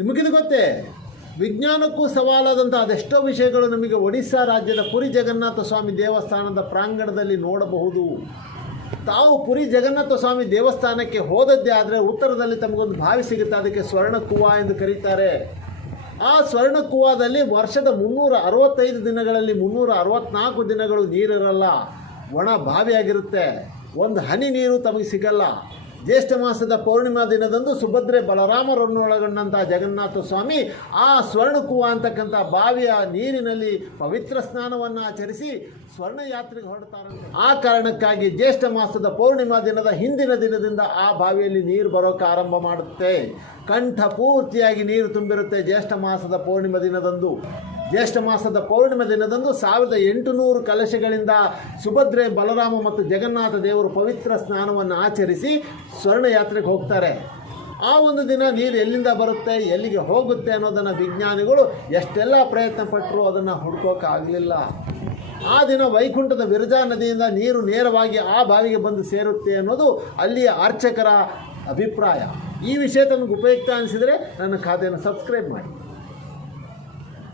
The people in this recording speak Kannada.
ನಿಮಗಿದು ಗೊತ್ತೇ, ವಿಜ್ಞಾನಕ್ಕೂ ಸವಾಲಾದಂಥ ಅದೆಷ್ಟೋ ವಿಷಯಗಳು ನಮಗೆ ಒಡಿಸ್ಸಾ ರಾಜ್ಯದ ಪುರಿ ಜಗನ್ನಾಥ ಸ್ವಾಮಿ ದೇವಸ್ಥಾನದ ಪ್ರಾಂಗಣದಲ್ಲಿ ನೋಡಬಹುದು. ತಾವು ಪುರಿ ಜಗನ್ನಾಥ ಸ್ವಾಮಿ ದೇವಸ್ಥಾನಕ್ಕೆ ಹೋದದ್ದೇ ಆದರೆ ಉತ್ತರದಲ್ಲಿ ತಮಗೊಂದು ಬಾವಿ ಸಿಗುತ್ತೆ, ಅದಕ್ಕೆ ಸ್ವರ್ಣ ಕುವಾ ಎಂದು ಕರೀತಾರೆ. ಆ ಸ್ವರ್ಣ ಕುವಾದಲ್ಲಿ ವರ್ಷದ 365 ದಿನಗಳಲ್ಲಿ 364 ದಿನಗಳು ನೀರಿರಲ್ಲ, ಒಣ ಬಾವಿಯಾಗಿರುತ್ತೆ. ಒಂದು ಹನಿ ನೀರು ತಮಗೆ ಸಿಗಲ್ಲ. ಜ್ಯೇಷ್ಠ ಮಾಸದ ಪೌರ್ಣಿಮಾ ದಿನದಂದು ಸುಭದ್ರೆ ಬಲರಾಮರನ್ನೊಳಗೊಂಡಂಥ ಜಗನ್ನಾಥ ಸ್ವಾಮಿ ಆ ಸ್ವರ್ಣಕುವ ಅಂತಕ್ಕಂಥ ಬಾವಿಯ ನೀರಿನಲ್ಲಿ ಪವಿತ್ರ ಸ್ನಾನವನ್ನು ಆಚರಿಸಿ ಸ್ವರ್ಣ ಯಾತ್ರೆಗೆ ಹೊರಡ್ತಾರೆ. ಆ ಕಾರಣಕ್ಕಾಗಿ ಜ್ಯೇಷ್ಠ ಮಾಸದ ಪೌರ್ಣಿಮಾ ದಿನದ ಹಿಂದಿನ ದಿನದಿಂದ ಆ ಬಾವಿಯಲ್ಲಿ ನೀರು ಬರೋಕ್ಕೆ ಆರಂಭ ಮಾಡುತ್ತೆ. ಕಂಠ ಪೂರ್ತಿಯಾಗಿ ನೀರು ತುಂಬಿರುತ್ತೆ ಜ್ಯೇಷ್ಠ ಮಾಸದ ಪೌರ್ಣಿಮಾ ದಿನದಂದು. ಜ್ಯೇಷ್ಠ ಮಾಸದ ಪೌರ್ಣಿಮಾ ದಿನದಂದು 1800 ಕಲಶಗಳಿಂದ ಸುಭದ್ರೆ, ಬಲರಾಮ ಮತ್ತು ಜಗನ್ನಾಥ ದೇವರು ಪವಿತ್ರ ಸ್ನಾನವನ್ನು ಆಚರಿಸಿ ಸ್ವರ್ಣ ಯಾತ್ರೆಗೆ ಹೋಗ್ತಾರೆ. ಆ ಒಂದು ದಿನ ನೀರು ಎಲ್ಲಿಂದ ಬರುತ್ತೆ, ಎಲ್ಲಿಗೆ ಹೋಗುತ್ತೆ ಅನ್ನೋದನ್ನು ವಿಜ್ಞಾನಿಗಳು ಎಷ್ಟೆಲ್ಲ ಪ್ರಯತ್ನ ಪಟ್ಟರು ಅದನ್ನು ಹುಡ್ಕೋಕ್ಕಾಗಲಿಲ್ಲ. ಆ ದಿನ ವೈಕುಂಠದ ವಿರಜಾ ನದಿಯಿಂದ ನೀರು ನೇರವಾಗಿ ಆ ಬಾವಿಗೆ ಬಂದು ಸೇರುತ್ತೆ ಅನ್ನೋದು ಅಲ್ಲಿಯ ಅರ್ಚಕರ ಅಭಿಪ್ರಾಯ. ಈ ವಿಷಯ ತಮಗೆ ಉಪಯುಕ್ತ ಅನಿಸಿದರೆ ನನ್ನ ಖಾತೆಯನ್ನು ಸಬ್ಸ್ಕ್ರೈಬ್ ಮಾಡಿ.